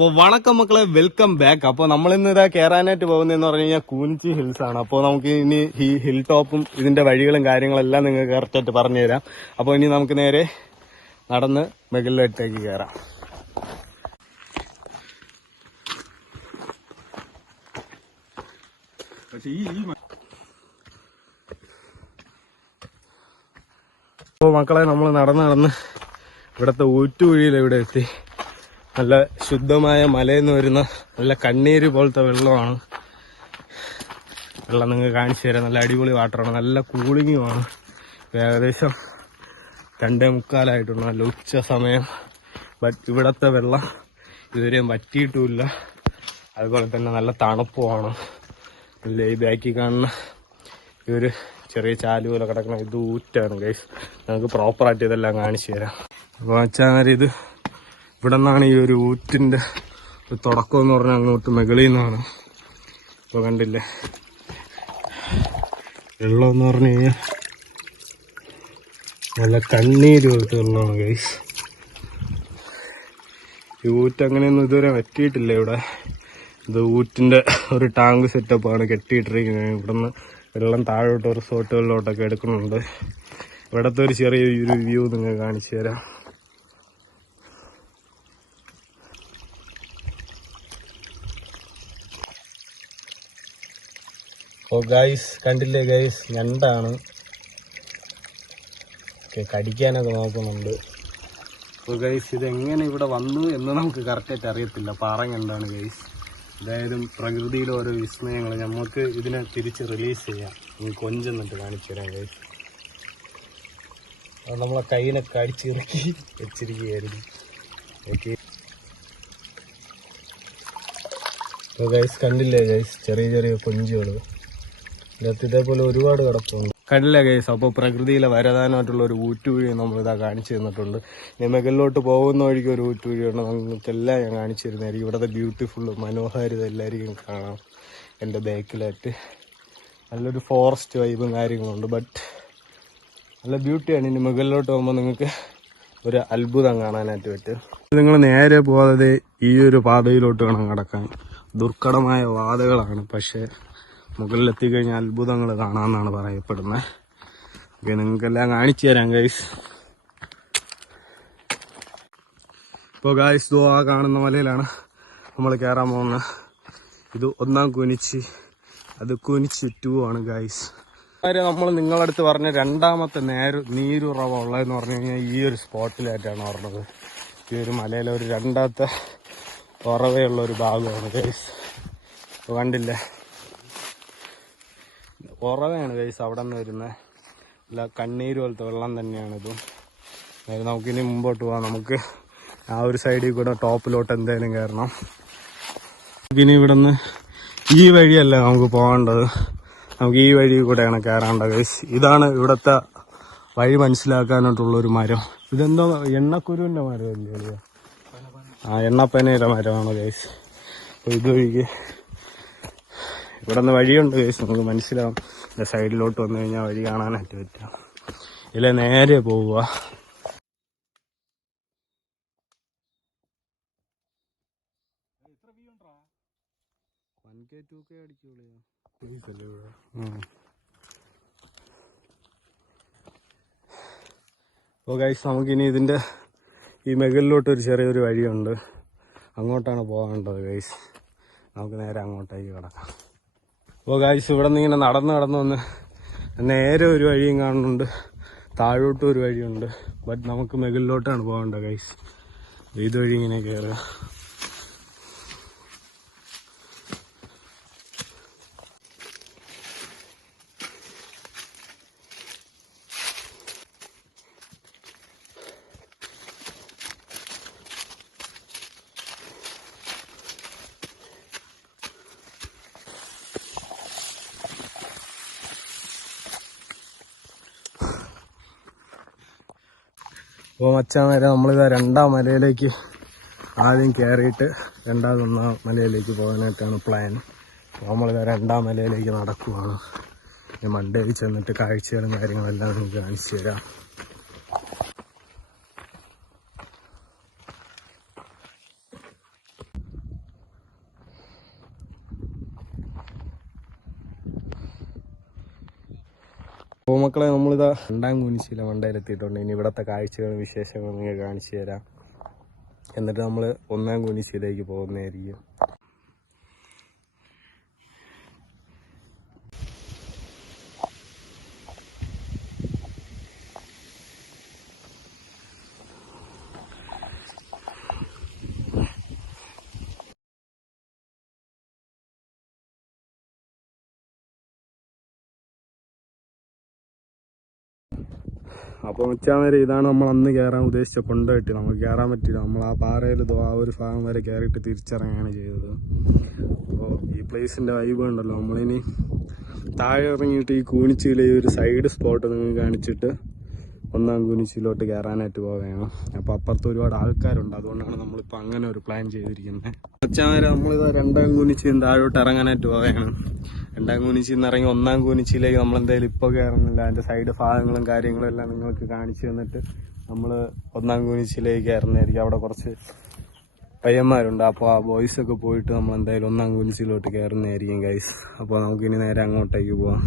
അപ്പോൾ വണക്കം മക്കളെ, വെൽക്കം ബാക്ക്. അപ്പോൾ നമ്മളിന്ന് ഇതാ കയറാനായിട്ട് പോകുന്നതെന്ന് പറഞ്ഞു കഴിഞ്ഞാൽ കൂനിച്ചി ഹിൽസ് ആണ്. അപ്പോൾ നമുക്ക് ഇനി ഈ ഹിൽ ടോപ്പും ഇതിന്റെ വഴികളും കാര്യങ്ങളെല്ലാം നിങ്ങൾക്ക് കറക്റ്റായിട്ട് പറഞ്ഞു തരാം. അപ്പോൾ ഇനി നമുക്ക് നേരെ നടന്ന് മുകളിലേക്ക് കയറാം. അപ്പോൾ മക്കളെ, നമ്മൾ നടന്ന് ഇവിടുത്തെ ഊറ്റുകുഴിയിൽ ഇവിടെ എത്തി. നല്ല ശുദ്ധമായ മലയിൽ നിന്ന് വരുന്ന നല്ല കണ്ണീര് പോലത്തെ വെള്ളമാണ്. വെള്ളം നിങ്ങൾക്ക് കാണിച്ചു തരാം. നല്ല അടിപൊളി വാട്ടറാണ്, നല്ല കൂളിങ്ങുമാണ്. ഏകദേശം 2:45 നല്ല ഉച്ച സമയം. ബട്ട് ഇവിടത്തെ വെള്ളം ഇതുവരെയും വറ്റിയിട്ടുമില്ല. അതുപോലെ തന്നെ നല്ല തണുപ്പുമാണ്. നല്ല ഈ ബാക്കി കാണുന്ന ഈ ഒരു ചെറിയ ചാല് പോലെ കിടക്കുന്ന ഇത് ഊറ്റാണ് ഗൈസ്. നമുക്ക് പ്രോപ്പറായിട്ട് ഇതെല്ലാം കാണിച്ചു തരാം. അപ്പോൾ വെച്ചാൽ ഇത് ഇവിടെ നിന്നാണ് ഈ ഒരു ഊറ്റിൻ്റെ തുടക്കം എന്ന് പറഞ്ഞാൽ അങ്ങോട്ട് മുകളിൽ നിന്നാണ്. ഇപ്പോൾ കണ്ടില്ലേ, വെള്ളം എന്ന് പറഞ്ഞു കഴിഞ്ഞാൽ നല്ല കണ്ണീര് പോലത്തെ വെള്ളമാണ് ഗൈസ്. ഈ ഊറ്റ് അങ്ങനെയൊന്നും ഇതുവരെ വറ്റിയിട്ടില്ല ഇവിടെ. ഇത് ഊറ്റിൻ്റെ ഒരു ടാങ്ക് സെറ്റപ്പാണ് കെട്ടിയിട്ടിരിക്കുന്നത്. ഇവിടുന്ന് വെള്ളം താഴോട്ട് റിസോർട്ടുകളിലോട്ടൊക്കെ എടുക്കുന്നുണ്ട്. ഇവിടുത്തെ ഒരു ചെറിയൊരു വ്യൂ നിങ്ങൾ കാണിച്ചു തരാം. ഓ ഗൈസ്, കണ്ടില്ലേ ഗൈസ്, ഞണ്ടാണ്. കടിക്കാനൊക്കെ നോക്കുന്നുണ്ട്. അപ്പോൾ ഗൈസ്, ഇതെങ്ങനെ ഇവിടെ വന്നു എന്ന് നമുക്ക് കറക്റ്റായിട്ട് അറിയത്തില്ല. പാറഞ്ഞണ്ടാണ് ഗൈസ്. അതായത് പ്രകൃതിയിലെ ഓരോ വിസ്മയങ്ങൾ നമുക്ക് ഇതിനെ തിരിച്ച് റിലീസ് ചെയ്യാം. കൊഞ്ചെന്നിട്ട് കാണിച്ചു തരാം ഗൈസ്. അത് നമ്മളെ കയ്യിനെ കടിച്ചിറക്കി വെച്ചിരിക്കുകയായിരുന്നു. ഓക്കെ, അപ്പോൾ ഗൈസ് കണ്ടില്ലേ ഗൈസ്, ചെറിയ ചെറിയ കൊഞ്ചുകൾ ഇതിനകത്ത് ഇതേപോലെ ഒരുപാട് കിടപ്പുണ്ട്. കണ്ടില്ലേ ഗൈസ്. അപ്പോൾ പ്രകൃതിയിലെ വരദാനമായിട്ടുള്ള ഒരു ഊറ്റുകുഴി നമ്മളിതാ കാണിച്ചു തന്നിട്ടുണ്ട്. ഇനി മുകളിലോട്ട് പോകുന്ന വഴിക്ക് ഒരു ഊറ്റുകുഴിയുണ്ട്. നിങ്ങൾക്കെല്ലാം ഞാൻ കാണിച്ചു തരുന്നതായിരിക്കും. ഇവിടുത്തെ ബ്യൂട്ടിഫുൾ മനോഹാരിത എല്ലാവർക്കും കാണാം. എൻ്റെ ബാക്കിലായിട്ട് നല്ലൊരു ഫോറസ്റ്റ് വൈബും കാര്യങ്ങളുണ്ട്. ബട്ട് നല്ല ബ്യൂട്ടിയാണ്. ഇനി മുകളിലോട്ട് പോകുമ്പോൾ നിങ്ങൾക്ക് ഒരു അത്ഭുതം കാണാനായിട്ട് പറ്റും. നിങ്ങൾ നേരെ പോകാതെ ഈ ഒരു പാതയിലോട്ട് വേണം കിടക്കാൻ. ദുർഘടമായ പാതകളാണ്, പക്ഷേ മുകളിലെത്തിക്കഴിഞ്ഞാൽ അത്ഭുതങ്ങൾ കാണാമെന്നാണ് പറയപ്പെടുന്നത്. ഓക്കെ, നിങ്ങൾക്കെല്ലാം കാണിച്ചു തരാം ഗൈസ്. ഇപ്പോൾ ഗൈസ്, ആ കാണുന്ന മലയിലാണ് നമ്മൾ കയറാൻ പോകുന്നത്. ഇത് 1-ാം കുനിച്ചി, അത് കുനിച്ചി 2 ആണ് ഗൈസ്. നമ്മൾ നിങ്ങളടുത്ത് പറഞ്ഞ രണ്ടാമത്തെ നീരുറവ ഉള്ളതെന്ന് പറഞ്ഞു കഴിഞ്ഞാൽ ഈ ഒരു സ്പോട്ടിലായിട്ടാണ് പറഞ്ഞത്. ഈ ഒരു മലയിലെ ഒരു രണ്ടാമത്തെ ഉറവയുള്ള ഒരു ഭാഗമാണ് ഗൈസ്. അപ്പോൾ കണ്ടില്ലേ, ഉറവയാണ് ഗൈസ് അവിടെ നിന്ന് വരുന്നത്. അല്ല, കണ്ണീര് പോലത്തെ വെള്ളം തന്നെയാണിതും. അതായത് നമുക്കിനി മുമ്പോട്ട് പോകാം. നമുക്ക് ആ ഒരു സൈഡിൽ കൂടെ ടോപ്പിലോട്ട് എന്തായാലും കയറണം. ഇനി ഇവിടെ നിന്ന് ഈ വഴിയല്ല നമുക്ക് പോകേണ്ടത്, നമുക്ക് ഈ വഴി കൂടെയാണ് കയറേണ്ടത് ഗൈസ്. ഇതാണ് ഇവിടുത്തെ വഴി മനസ്സിലാക്കാനായിട്ടുള്ളൊരു മരം. ഇതെന്തോ എണ്ണക്കുരുവിൻ്റെ മരമല്ലേ? എണ്ണപ്പനയുടെ മരമാണ് ഗൈസ്. അപ്പോൾ ഇതുവഴിക്ക് ഇവിടെ നിന്ന് വഴിയുണ്ട് ഗൈസ്, നമുക്ക് മനസ്സിലാവും. സൈഡിലോട്ട് വന്നു കഴിഞ്ഞാൽ വഴി കാണാനായിട്ട് പറ്റും. ഇല്ല, നേരെ പോവുക. അപ്പോൾ ഗൈസ്, നമുക്കിനി ഇതിൻ്റെ ഈ മുകളിലോട്ടൊരു ചെറിയൊരു വഴിയുണ്ട്, അങ്ങോട്ടാണ് പോകേണ്ടത് ഗൈസ്. നമുക്ക് നേരെ അങ്ങോട്ടേക്ക് കിടക്കാം. അപ്പോൾ ഗൈസ്, ഇവിടെ നിന്ന് ഇങ്ങനെ നടന്ന് വന്ന് നേരെ ഒരു വഴിയും കാണുന്നുണ്ട്, താഴോട്ടും ഒരു വഴിയുണ്ട്. ബട്ട് നമുക്ക് മുകളിലോട്ടാണ് പോകേണ്ടത് ഗൈസ്. ഇതുവഴി ഇങ്ങനെ കയറുക. അപ്പോൾ മച്ചാൻ വരെ നമ്മളിതാ 2-ാം മലയിലേക്ക് ആദ്യം കയറിയിട്ട് 1-ാം മലയിലേക്ക് പോകാനായിട്ടാണ് പ്ലാൻ. നമ്മളിതാ 2-ാം മലയിലേക്ക് നടക്കുവാണ്. മണ്ടയിൽ ചെന്നിട്ട് കാഴ്ചകളും കാര്യങ്ങളെല്ലാം നമുക്ക് കാണിച്ചു തരാം. മക്കളെ, നമ്മളിതാ രണ്ടാം കുനിശിയിലെ മണ്ടയിലെത്തിയിട്ടുണ്ട്. ഇനി ഇവിടുത്തെ കാഴ്ചകളും വിശേഷങ്ങളും നിങ്ങൾക്ക് കാണിച്ചു തരാം. എന്നിട്ട് നമ്മൾ ഒന്നാം കുനിശിയിലേക്ക് പോകുന്നതായിരിക്കും. അപ്പോൾ ഉച്ചവരെ ഇതാണ് നമ്മൾ അന്ന് കയറാൻ ഉദ്ദേശിച്ച കൊണ്ടുപോയിട്ട് നമുക്ക് കയറാൻ പറ്റില്ല. നമ്മൾ ആ പാറയിൽ ആ ഒരു ഭാഗം വരെ കയറിയിട്ട് തിരിച്ചിറങ്ങുകയാണ് ചെയ്തത്. അപ്പോൾ ഈ പ്ലേസിൻ്റെ വൈബ് ഉണ്ടല്ലോ, നമ്മളിനി താഴെ ഇറങ്ങിയിട്ട് ഈ കൂനിച്ചിയിലെ ഈ ഒരു സൈഡ് സ്പോട്ട് നിങ്ങൾക്ക് കാണിച്ചിട്ട് ഒന്നാം കുനിച്ചിലോട്ട് കയറാനായിട്ട് പോവുകയാണ്. അപ്പോൾ അപ്പുറത്ത് ഒരുപാട് ആൾക്കാരുണ്ട്, അതുകൊണ്ടാണ് നമ്മളിപ്പോൾ അങ്ങനെ ഒരു പ്ലാൻ ചെയ്തിരിക്കുന്നത്. ഉച്ചവരെ നമ്മളിത് രണ്ടാം കുനിച്ചിൽ താഴോട്ട് ഇറങ്ങാനായിട്ട് പോവുകയാണ്. രണ്ടാം കുനിച്ചിൽ നിന്ന് ഇറങ്ങി ഒന്നാം കുനിച്ചിലേക്ക് നമ്മളെന്തായാലും ഇപ്പോൾ കയറുന്നില്ല. അതിൻ്റെ സൈഡ് ഭാഗങ്ങളും കാര്യങ്ങളും എല്ലാം നിങ്ങൾക്ക് കാണിച്ചു തന്നിട്ട് നമ്മൾ ഒന്നാം കുനിച്ചിലേക്ക് കയറുന്നതായിരിക്കും. അവിടെ കുറച്ച് പയ്യന്മാരുണ്ട്, അപ്പോൾ ആ ബോയ്സൊക്കെ പോയിട്ട് നമ്മളെന്തായാലും ഒന്നാം കുനിച്ചിലോട്ട് കയറുന്നതായിരിക്കും ഗൈസ്. അപ്പോൾ നമുക്കിനി നേരെ അങ്ങോട്ടേക്ക് പോവാം.